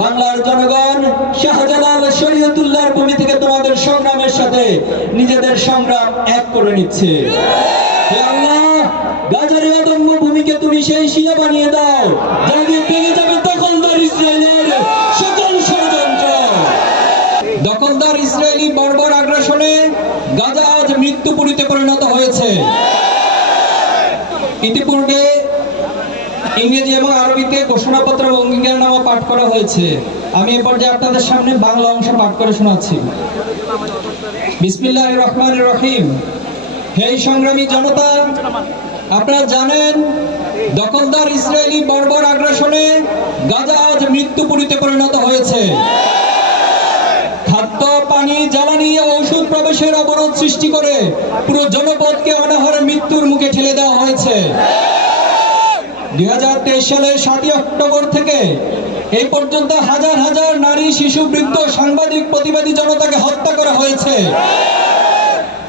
বাংলার জনগণ শাহজালাল শরীয়তুল্লাহর ভূমি থেকে তোমাদের সংগ্রামের সাথে নিজেদের সংগ্রাম এক করে নিচ্ছে। হে আল্লাহ, গাজার এই অদম্য ভূমিকে তুমি সেই শিলা বানিয়ে দাও যা দিয়ে ভেঙে যাবে দখলদার ইসরায়েলের সকল ষড়যন্ত্র। দখলদার ইসরায়েলি বর্বর আগ্রাসনে গাজা আজ মৃত্যুপুরীতে পরিণত হয়েছে। ইতিপূর্বে ইংরেজি এবং আরবিতে ঘোষণাপত্র এবং অঙ্গীকারনামা পাঠ করা হয়েছে। আমি এ পর্যায়ে আপনাদের সামনে বাংলা অংশ পাঠ করে শোনাচ্ছি। বিসমিল্লাহির রহমানির রহিম। হে সংগ্রামী জনতা, আপনারা জানেন দখলদার ইসরায়েলি বর্বর আগ্রাসনে গাজা আজ মৃত্যুপুরীতে পরিণত হয়েছে। খাদ্য, পানি, জ্বালানি ও ঔষধ প্রবেশের অবরোধ সৃষ্টি করে পুরো জনপদকে অনাহারে মৃত্যুর মুখে ঠেলে দেওয়া হয়েছে। 2023 সালের 7 অক্টোবর থেকে এই পর্যন্ত হাজার হাজার নারী, শিশু, বৃদ্ধ, সাংবাদিক, প্রতিবাদী জনতাকে হত্যা করা হয়েছে।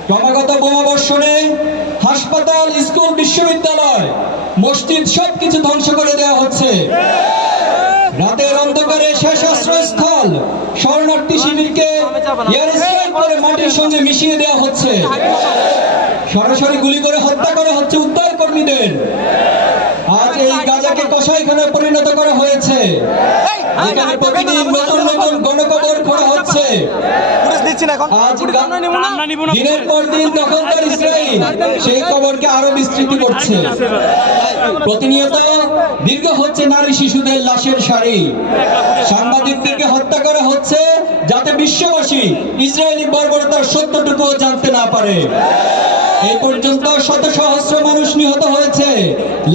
ক্রমাগত বোমাবর্ষণে হাসপাতাল, স্কুল, বিশ্ববিদ্যালয়, মসজিদ সবকিছু ধ্বংস করে দেওয়া হচ্ছে। রাতের অন্ধকারে শেষ আশ্রয়স্থল শরণার্থী শিবিরকে এয়ার স্ট্রাইক করে মাটির সঙ্গে মিশিয়ে দেওয়া হচ্ছে। সরাসরি গুলি করে হত্যা করা হচ্ছে উদ্ধার কর্মীদের। আজ এই গাজাকে কসাইখানায় পরিণত করা হয়েছে, যেখানে প্রতিদিন নতুন নতুন গণকবর খোঁড়া হচ্ছে। আজ দিনের পর দিন দখলদার ইসরায়েল সেই কবরকে আরো বিস্তৃত করছে। প্রতিনিয়ত দীর্ঘ হচ্ছে নারী, শিশুদের লাশের সারি। সাংবাদিকদেরকে হত্যা করা হচ্ছে যাতে বিশ্ববাসী ইসরায়েলি বর্বরতার সত্যটুকু জানতে না পারে। এই পর্যন্ত শত সহস্র মানুষ নিহত হয়েছে,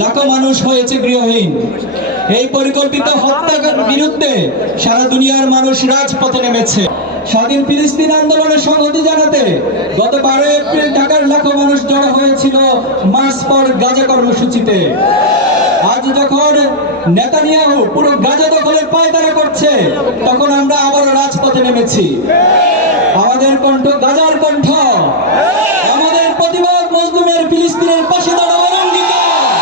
লাখো মানুষ হয়েছে গৃহহীন। এই পরিকল্পিত হত্যার বিরুদ্ধে সারা দুনিয়ার মানুষ রাজপথে নেমেছে। স্বাধীন ফিলিস্তিন আন্দোলনের সংহতি জানাতে গত 12 এপ্রিল ঢাকার লাখো মানুষ জড়ো হয়েছিল মার্চ ফর গাজা কর্মসূচিতে। আজ যখন নেতানিয়াহু পুরো গাজা দখলের পায়তারা করছে, তখন আমরা আবারও রাজপথে নেমেছি। আমাদের কণ্ঠ গাজার কণ্ঠ, আমাদের প্রতিবাদ মজলুমের ফিলিস্তিনের পাশে দাঁড়ানোর অঙ্গীকার।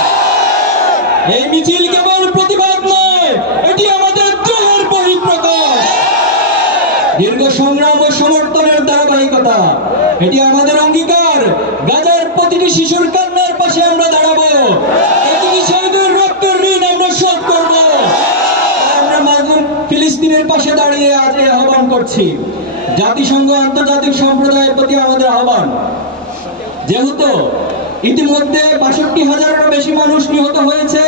এই মিছিল কেবল প্রতিবাদ নয়, এটি আমাদের দ্রোহের বহিঃপ্রকাশ। দীর্ঘ সংগ্রাম ও সমর্থনের ধারাবাহিকতা, এটি আমাদের অঙ্গীকার। গাজার প্রতিটি শিশুর কান্নার পাশে আমরা দাঁড়াবো, প্রতিটি শহীদের রক্তের ঋণ আমরা শোধ করব। আমরা মাজলুম ফিলিস্তিনের পাশে দাঁড়িয়ে আজ এই আহ্বান করছি। জাতিসংঘ, আন্তর্জাতিক সম্প্রদায়ের প্রতি আমাদের আহ্বান, যেহেতু ইতিমধ্যে 62,000-এরও বেশি মানুষ নিহত হয়েছে,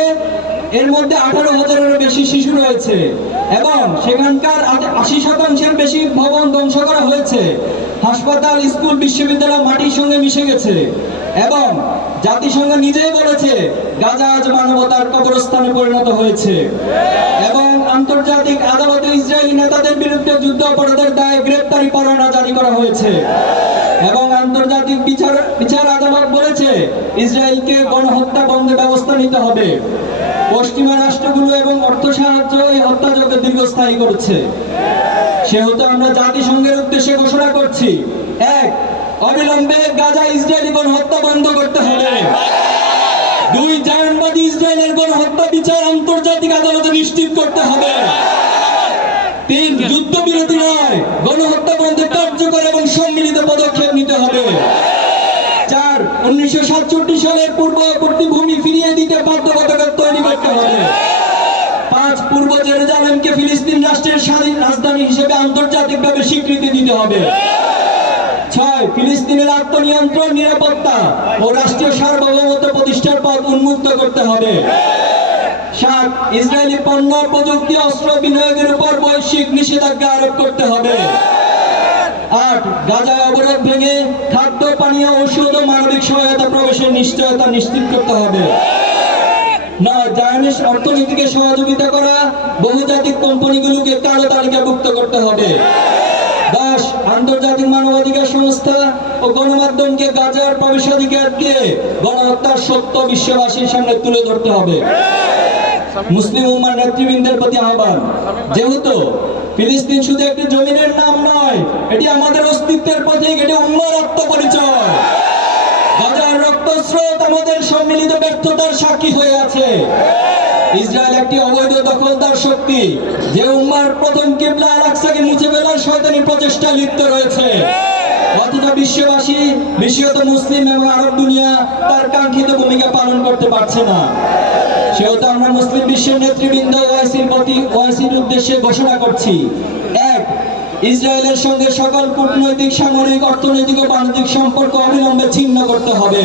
এর মধ্যে 18,000-এরও বেশি শিশু রয়েছে এবং সেখানকার 80% বেশি ভবন ধ্বংস করা হয়েছে। হাসপাতাল, স্কুল, বিশ্ববিদ্যালয় মাটির সঙ্গে মিশে গেছে এবং জাতিসংঘ নিজেই বলেছে গাজা আজ মানবতার কবরস্থানে পরিণত হয়েছে। এবং আন্তর্জাতিক আদালতে ইসরায়েলি নেতাদের বিরুদ্ধে যুদ্ধ অপরাধের দায়ে গ্রেপ্তারি পরোয়ানা জারি করা হয়েছে এবং আন্তর্জাতিক বিচার আদালত বলেছে ইসরায়েলকে গণহত্যা বন্ধে ব্যবস্থা নিতে হবে। পশ্চিমা রাষ্ট্রগুলো এবং অর্থ সাহায্য এই হত্যাযজ্ঞ দীর্ঘস্থায়ী করছে। সেহেতু আমরা জাতিসংঘের উদ্দেশ্যে ঘোষণা করছি, 1. অবিলম্বে গাজা ইসরায়েলি গণহত্যা বন্ধ করতে হবে। 2. জায়নবাদী ইসরায়েলের গণহত্যা বিচার আন্তর্জাতিক আদালতে নিশ্চিত করতে হবে। 3. যুদ্ধবিরতি নয়, গণহত্যা বন্ধে কার্যকর এবং সম্মিলিত পদক্ষেপ নিতে হবে। 4. 1967 সালের পূর্ববর্তী ভূমি ফিরিয়ে দিতে বাধ্যবাধকতা তৈরি করতে হবে। 5. পূর্ব জেরুজালেমকে ফিলিস্তিন রাষ্ট্রের স্বাধীন রাজধানী হিসেবে আন্তর্জাতিকভাবে স্বীকৃতি দিতে হবে। 6. ফিলিস্তিনের আত্মনিয়ন্ত্রণ, নিরাপত্তা ও রাষ্ট্রীয় সার্বভৌমত্ব প্রতিষ্ঠার পথ উন্মুক্ত করতে হবে। 7. ইসরায়েলি পণ্য, প্রযুক্তি, অস্ত্র বিনিয়োগের উপর বৈশ্বিক নিষেধাজ্ঞা আরোপ করতে হবে। 8. গাজায় অবরোধ ভেঙে খাদ্য, পানীয়, ঔষধ ও মানবিক সহায়তা প্রবেশের নিশ্চয়তা নিশ্চিত করতে হবে। 9. জায়নিস্ট অর্থনীতিকে সহযোগিতা করা বহুজাতিক কোম্পানিগুলোকে কালো তালিকাভুক্ত করতে হবে। 10. আন্তর্জাতিক মানবাধিকার সংস্থা ও গণমাধ্যমকে গাজার প্রবেশাধিকার দিয়ে গণহত্যার সত্য বিশ্ববাসীর সামনে তুলে ধরতে হবে। মুসলিম উম্মার নেতৃবৃন্দের প্রতি আহ্বান, যেহেতু ফিলিস্তিন শুধু একটি জমিনের নাম নয়, এটি আমাদের অস্তিত্বের প্রতীক, এটি উম্মার আত্মপরিচয়। গাজার রক্তস্রোত আমাদের সম্মিলিত ব্যর্থতার সাক্ষী হয়ে আছে। ইসরায়েল একটি অবৈধ দখলদার শক্তি, যে উম্মার প্রথম কিবলা আল আকসাকে মুছে ফেলার শয়তানি প্রচেষ্টা লিপ্ত রয়েছে। অথচ বিশ্ববাসী, বিশেষত মুসলিম এবং আরব দুনিয়া তার কাঙ্ক্ষিত ভূমিকা পালন করতে পারছে না। সেহেতু আমরা মুসলিম বিশ্বের নেতৃবৃন্দ ওআইসির উদ্দেশ্যে ঘোষণা করছি: 1. ইসরায়েলের সঙ্গে সকল কূটনৈতিক, সামরিক, অর্থনৈতিক ও বাণিজ্যিক সম্পর্ক অবিলম্বে ছিন্ন করতে হবে।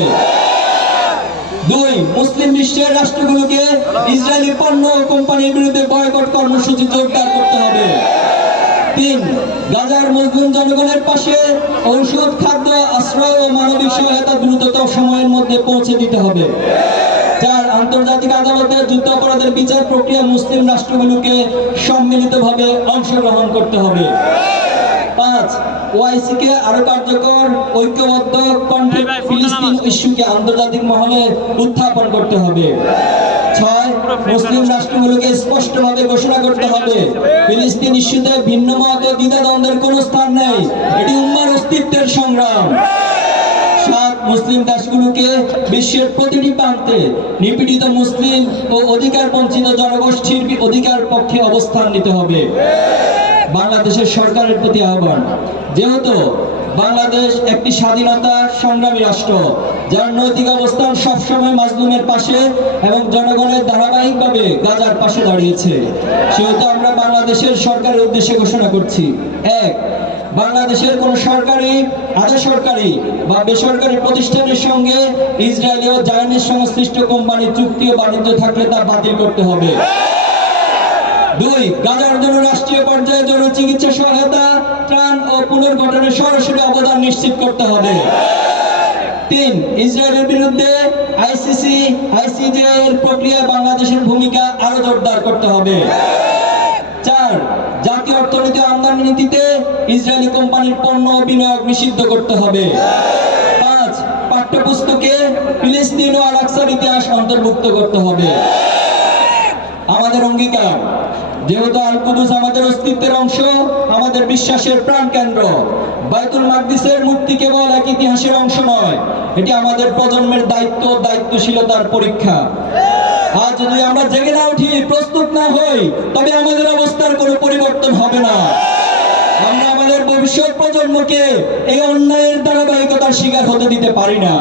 2. মুসলিম বিশ্বের রাষ্ট্রগুলোকে ইসরায়েলি পণ্য ও কোম্পানির বিরুদ্ধে বয়কট কর্মসূচি জোরদার করতে হবে। 3. গাজার মজলুম জনগণের পাশে ঔষধ, খাদ্য, আশ্রয় ও মানবিক সহায়তা দ্রুততম সময়ের মধ্যে পৌঁছে দিতে হবে। 4. আন্তর্জাতিক আদালতে যুদ্ধাপরাধের বিচার প্রক্রিয়া মুসলিম রাষ্ট্রগুলোকে সম্মিলিতভাবে অংশগ্রহণ করতে হবে। 5. ওআইসিকে আরো কার্যকর, ঐক্যবদ্ধ কণ্ঠে ফিলিস্তিন ইস্যুকে আন্তর্জাতিক মহলে উত্থাপন করতে হবে। 6. মুসলিম রাষ্ট্রগুলোকে স্পষ্টভাবে ঘোষণা করতে হবে, ফিলিস্তিন ইস্যুতে ভিন্ন মত ও দ্বিধাদ্বন্দ্বের কোনো স্থান নেই, এটি উম্মার অস্তিত্বের সংগ্রাম। 7. মুসলিম দেশগুলোকে বিশ্বের প্রতিটি প্রান্তে নিপীড়িত মুসলিম ও অধিকার বঞ্চিত জনগোষ্ঠীর অধিকার পক্ষে অবস্থান নিতে হবে। বাংলাদেশের সরকারের প্রতি আহ্বান: যেহেতু বাংলাদেশ একটি স্বাধীনতা সংগ্রামী রাষ্ট্র, যার নৈতিক অবস্থান সবসময় মাজলুমের পাশে এবং জনগণের ধারাবাহিকভাবে গাজার পাশে দাঁড়িয়েছে, সেহেতু আমরা বাংলাদেশের সরকারের উদ্দেশ্যে ঘোষণা করছি: 1. বাংলাদেশের কোন সরকারি, আধা সরকারি বা বেসরকারি প্রতিষ্ঠানের সঙ্গে ইসরায়েলি ও জায়নিস্ট সংশ্লিষ্ট কোম্পানির চুক্তি ও বাণিজ্য থাকলে তা বাতিল করতে হবে। 2. গাজার জন্য রাষ্ট্রীয় পর্যায়ে জরুরি চিকিৎসা সহায়তা, ত্রাণ ও পুনর্গঠনের সরাসরি অবদান নিশ্চিত করতে হবে। 3. ইসরায়েলের বিরুদ্ধে আইসিসি, আইসিজে এর প্রক্রিয়ায় বাংলাদেশের ভূমিকা আরো জোরদার করতে হবে। 4. জাতীয় অর্থনীতি আমদানি নীতিতে ইসরায়েলি কোম্পানির পণ্য বিনিয়োগ নিষিদ্ধ করতে হবে। 5. পাঠ্যপুস্তকে ফিলিস্তিন ও আল আকসার ইতিহাস অন্তর্ভুক্ত করতে হবে। আমাদের অঙ্গীকার: যেহেতু আল কুদুস আমাদের অস্তিত্বের অংশ, আমাদের বিশ্বাসের প্রাণ কেন্দ্র, বাইতুল মাকদিসের মুক্তি কেবল এক ইতিহাসের অংশ নয়, এটি আমাদের প্রজন্মের দায়িত্ব, দায়িত্বশীলতার পরীক্ষা। আজ যদি আমরা জেগে না উঠি, প্রস্তুত না হই, তবে আমাদের অবস্থার কোনো পরিবর্তন হবে না। আমরা আমাদের ভবিষ্যৎ প্রজন্মকে এই অন্যায়ের ধারাবাহিকতার শিকার হতে দিতে পারি না।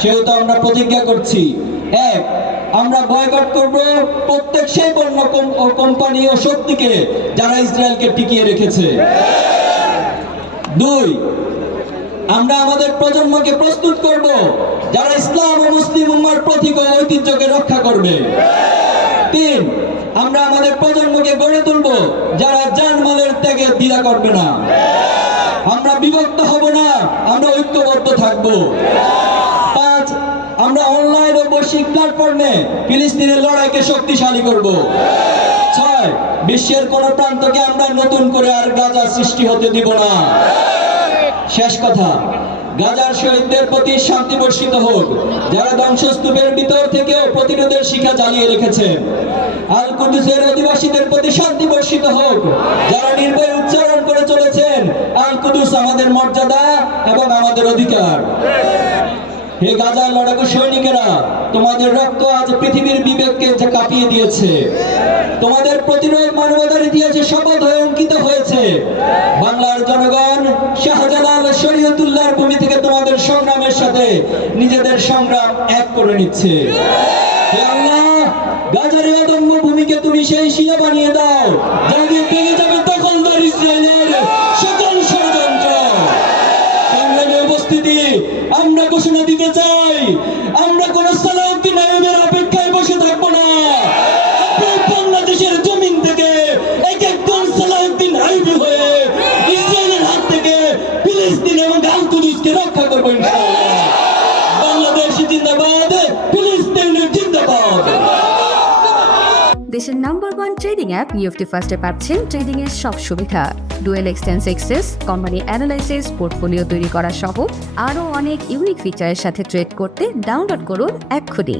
সেহেতু আমরা প্রতিজ্ঞা করছি: 1. আমরা বয়কট করব প্রত্যেক সেই পণ্য ও কোম্পানি ও শক্তিকে যারা ইসরায়েলকে টিকিয়ে রেখেছে। 2. আমরা আমাদের প্রজন্মকে প্রস্তুত করব যারা ইসলাম ও মুসলিম উম্মার প্রতীক ও ঐতিহ্যকে রক্ষা করবে। 3. আমরা আমাদের প্রজন্মকে গড়ে তুলব যারা জানমালের ত্যাগে দ্বিধা করবে না। আমরা বিভক্ত হব না, আমরা ঐক্যবদ্ধ থাকব। 5. আমরা অনলাইন ও বৈশ্বিক প্ল্যাটফর্মে ফিলিস্তিনের লড়াইকে শক্তিশালী করব। 6. বিশ্বের কোন প্রান্তকে আমরা নতুন করে আর গাজা সৃষ্টি হতে দিব না। শেষ কথা: গাজার শহীদদের প্রতি শান্তি বর্ষিত হোক, যারা ধ্বংসস্তূপের ভিতর থেকেও প্রতিরোধের শিখা জ্বালিয়ে রেখেছেন। আল কুদুসের অধিবাসীদের প্রতি শান্তি বর্ষিত হোক, যারা নির্ভয়ে উচ্চারণ করে চলেছেন, আল কুদুস আমাদের মর্যাদা এবং আমাদের অধিকার। হে গাজার লড়াকু সৈনিকেরা, তোমাদের রক্ত আজ পৃথিবীর বিবেককে কাঁপিয়ে দিয়েছে। তোমাদের প্রতিরোধ মানবতার ইতিহাসে শপথ হয়ে অঙ্কিত হয়েছে। বাংলার জনগণ শাহজালাল শরীয়তুল্লাহর ভূমি থেকে তোমাদের সংগ্রামের সাথে নিজেদের সংগ্রাম এক করে নিচ্ছে। হে আল্লাহ, গাজার এই অদম্য ভূমিকে তুমি সেই শিলা বানিয়ে দাও, যা দিয়ে ভেঙে যাবে দখলদার ইসরায়েলের সকল ষড়যন্ত্র। সংগ্রামে উপস্থিতি, আমরা ঘোষণা দিতে চাই, আমরা কোন সালাউদ্দিন আইয়ুবের অপেক্ষায় বসে থাকবো না। বাংলাদেশের জমিন থেকে এক একজন সালাউদ্দিন আইয়ুবী হয়ে ইসরায়েলের হাত থেকে ফিলিস্তিন এবং আল কুদুসকে রক্ষা করবো ইনশাআল্লাহ। বাংলাদেশ জিন্দাবাদ, ফিলিস্তিন জিন্দাবাদ। দেশের #1 ট্রেডিং অ্যাপ নিফটি ফার্স্টে পাচ্ছেন ট্রেডিং এর সব সুবিধা, dual exchange access, company analysis, portfolio তৈরি করা সহ আরও অনেক ইউনিক ফিচারের সাথে ট্রেড করতে ডাউনলোড করুন এক্ষুনি।